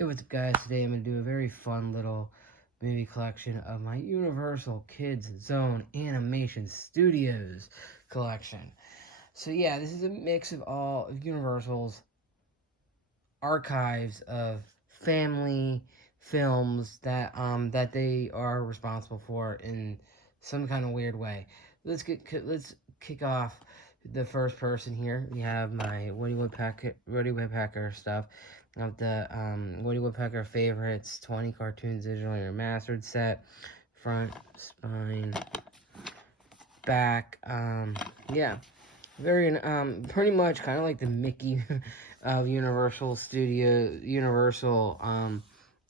Hey, what's up, guys? Today I'm going to do a very fun little movie collection of my Universal Kidzone Animation Studios collection. So yeah, this is a mix of all of Universal's archives of family films that they are responsible for in some kind of weird way. Let's kick off the first person here. We have my Woody Woodpecker stuff of the Woody Woodpecker favorites, 20 cartoons digitally remastered set, front, spine, back. Yeah, very pretty much kind of like the Mickey of Universal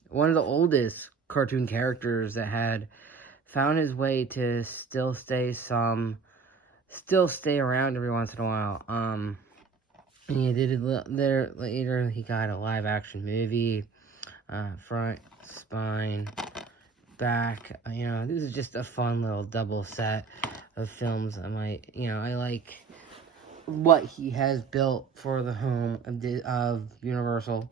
one of the oldest cartoon characters that had found his way to still stay around every once in a while. And he did it there later. He got a live action movie, front, spine, back. This is just a fun little double set of films. I like what he has built for the home of Universal.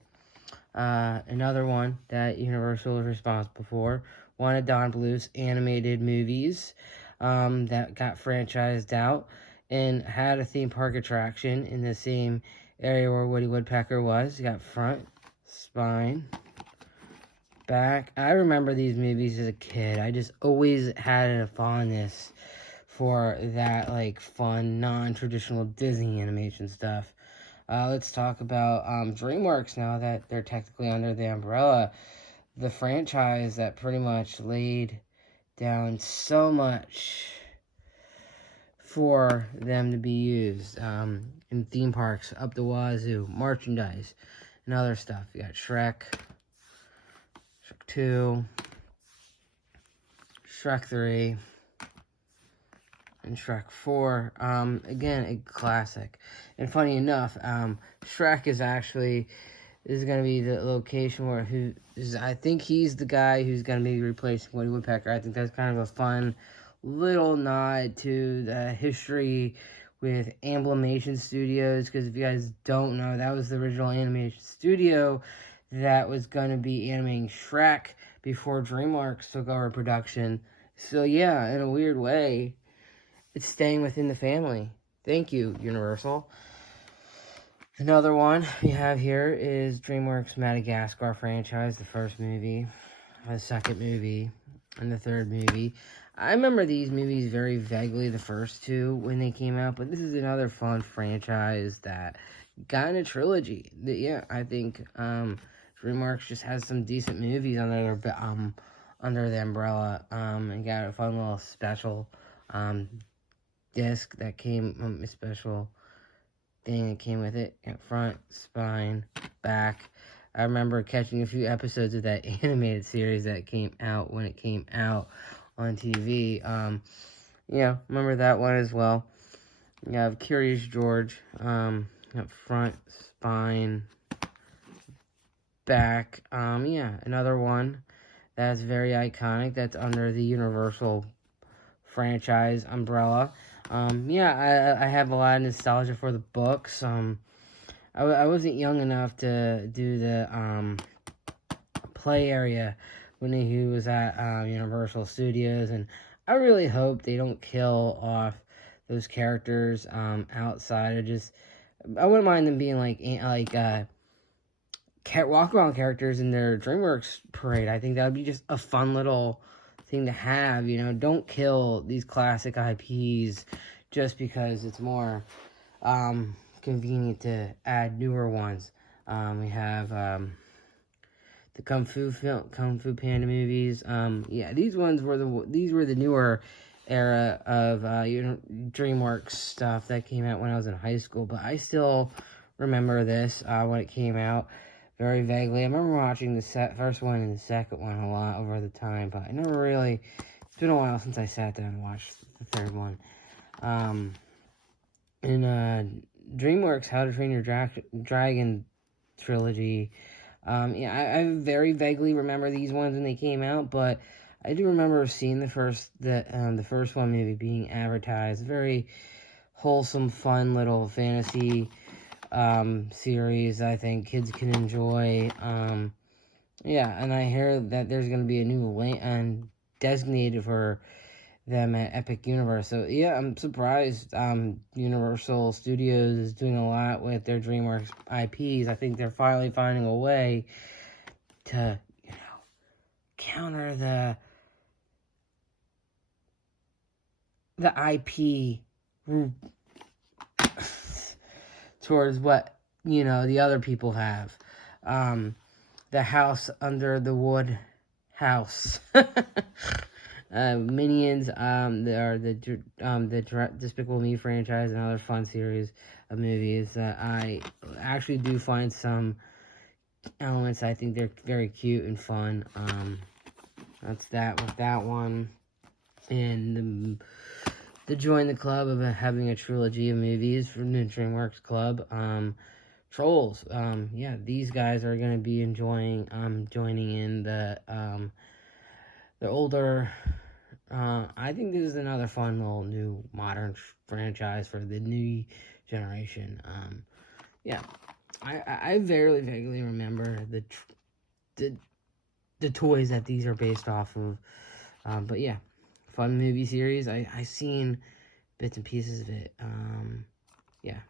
Another one that Universal is responsible for, one of Don Bluth's animated movies that got franchised out and had a theme park attraction in the same area where Woody Woodpecker was. You got front, spine, back. I remember these movies as a kid. I just always had a fondness for that, like, fun, non-traditional Disney animation stuff. Let's talk about DreamWorks now that they're technically under the umbrella. The franchise that pretty much laid down so much for them to be used in theme parks up the wazoo, merchandise, and other stuff. You got Shrek 2, Shrek 3, and Shrek 4. Again, a classic. And funny enough, Shrek is going to be the location where I think he's the guy who's going to be replacing Woody Woodpecker. I think that's kind of a fun little nod to the history with Animation Studios, because if you guys don't know, that was the original animation studio that was going to be animating Shrek before DreamWorks took over production. So yeah, in a weird way, it's staying within the family. Thank you, Universal. Another one we have here is DreamWorks Madagascar franchise, the first movie, the second movie, and the third movie. I remember these movies very vaguely, the first two, when they came out, but this is another fun franchise that got in a trilogy. Yeah, I think DreamWorks just has some decent movies under the umbrella, and got a fun little special disc that came, a special thing that came with it. Front, spine, back. I remember catching a few episodes of that animated series that came out when it came out on TV. Remember that one as well. You have Curious George. Front, spine, back. Another one that's very iconic. That's under the Universal franchise umbrella. I have a lot of nostalgia for the books. I wasn't young enough to do the play area when he was at Universal Studios, and I really hope they don't kill off those characters outside. I wouldn't mind them being like walk around characters in their DreamWorks parade. I think that would be just a fun little thing to have. Don't kill these classic IPs just because it's more convenient to add newer ones. We have the Kung Fu Panda movies. These were the newer era of DreamWorks stuff that came out when I was in high school, but I still remember this when it came out very vaguely. I remember watching the first one and the second one a lot over the time, but I never really, it's been a while since I sat down and watched the third one. In DreamWorks How to Train Your Dragon trilogy, I very vaguely remember these ones when they came out, but I do remember seeing the first one maybe being advertised. Very wholesome, fun little fantasy series I think kids can enjoy. Yeah, and I hear that there's going to be a new land designated for them at Epic Universe. So yeah, I'm surprised. Universal Studios is doing a lot with their DreamWorks IPs. I think they're finally finding a way to, counter the IP towards what the other people have. The House Under the Wood house. Minions, the Despicable Me franchise, and other fun series of movies that I actually do find some elements. I think they're very cute and fun. That's that with that one. And the join the club of having a trilogy of movies from the DreamWorks Club. Trolls. Yeah, these guys are gonna be joining in the older. I think this is another fun little new modern franchise for the new generation. Yeah, I very vaguely remember the toys that these are based off of. But yeah, fun movie series. I seen bits and pieces of it. Yeah.